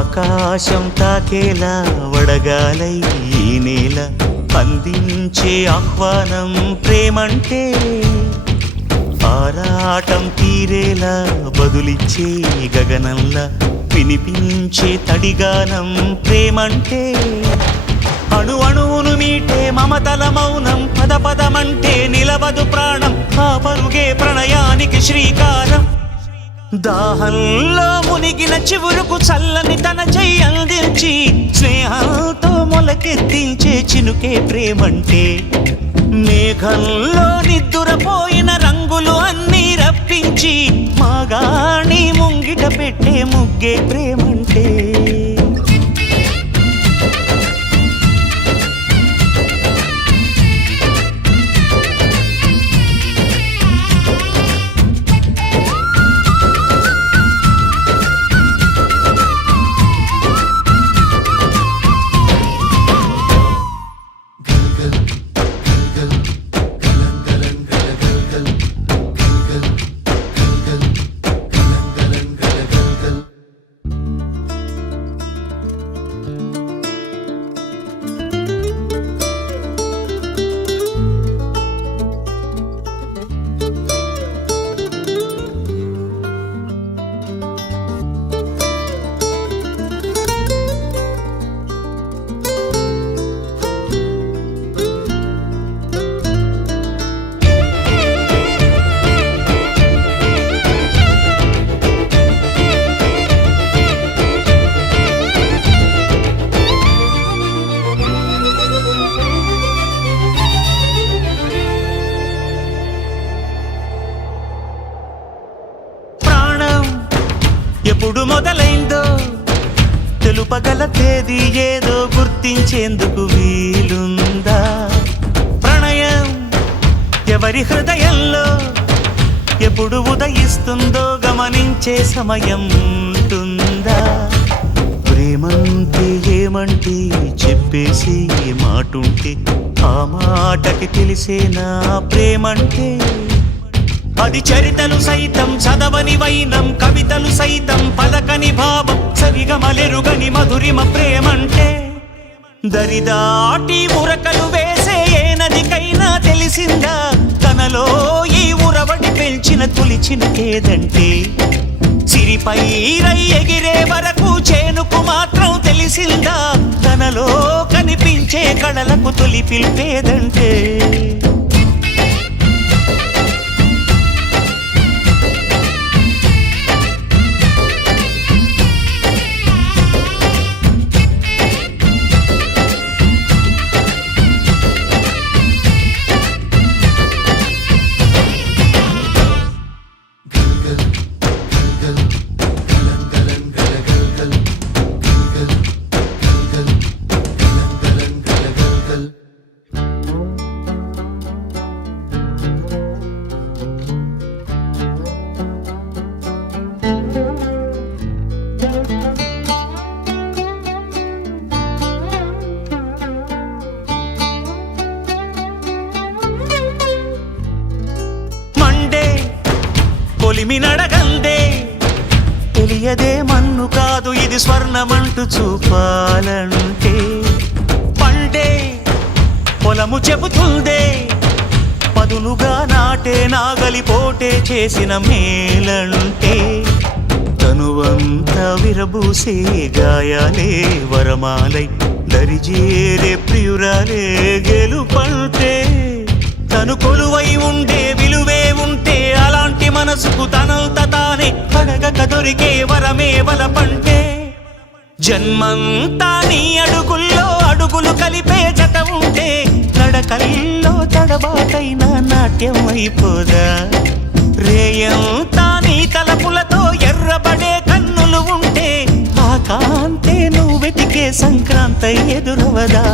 ఆకాశం తాకేలా వడగాలై ఈ నేల అందించే ఆహ్వానం ప్రేమంటే ఆరాటం తీరేలా బదులిచ్చే గగనంలా వినిపించే తడిగానం ప్రేమంటే అణు అణువును మీటే మమతల మౌనం పద పదమంటే నిలవదు ప్రాణం ఆ పరుగే ప్రణయానికి శ్రీకారం దాహంలో మునిగిన చివురుకు చల్లని తన చెయ్యి అందించి స్నేహంతో మొలకెత్తించే చినుకే ప్రేమంటే మేఘంలో నిద్దురపోయిన రంగులు అన్నీ రప్పించి మాగాణి ముంగిట పెట్టే ముగ్గే ప్రేమంటే ఎప్పుడు మొదలైందో తెలుపగల తేదీ ఏదో గుర్తించేందుకు వీలుందా ప్రణయం ఎవరి హృదయంలో ఎప్పుడు ఉదయిస్తుందో గమనించే సమయం ఉంటుందా ప్రేమంటే ఏమంటే చెప్పేసి మాటుంటే ఆ మాటకి తెలిసేనా ప్రేమంటే అది చరితలు సైతం చదవని వైనం కవితలు సైతం పలకని భావం సరిగమలెరుగని మధురిమ ప్రేమంటే దరిదాటి ఉరకలు వేసే ఏ నదికైనా తెలిసిందా తనలో ఈ ఉరవడి పెంచిన తొలిచిన కేదంటే సిరిపై రై ఎగిరే వరకు చేనుకు మాత్రం తెలిసిందా తనలో కనిపించే కళలకు తొలి పిలిపేదంటే కొలిమినడగందే తెలియదే మన్ను కాదు ఇది స్వర్ణమంటూ చూపాలంటే పండే పొలము చెబుతుందే పదునుగా నాటే నాగలి పోటే చేసిన మేలంటే తనువంతా విరబూసే గాయాలే వరమాలై దరిజేరే ప్రియురాలే గెలుపంటే తను కొలువై ఉండే విలువే ఉంటే అలాంటి మనసుకు తనంత తానే అడగక దొరికే వరమే వలపంటే జన్మంతా నీ అడుగుల్లో అడుగులు కలిపే జత ఉంటే నడకల్లో తడబాటైన నాట్యం అయిపోదా రేయంతా నీ తలపులతో ఎర్రబడే కన్నులు ఉంటే ఆ కాంతే నువ్వు వెతికే సంక్రాంతి ఎదురవదా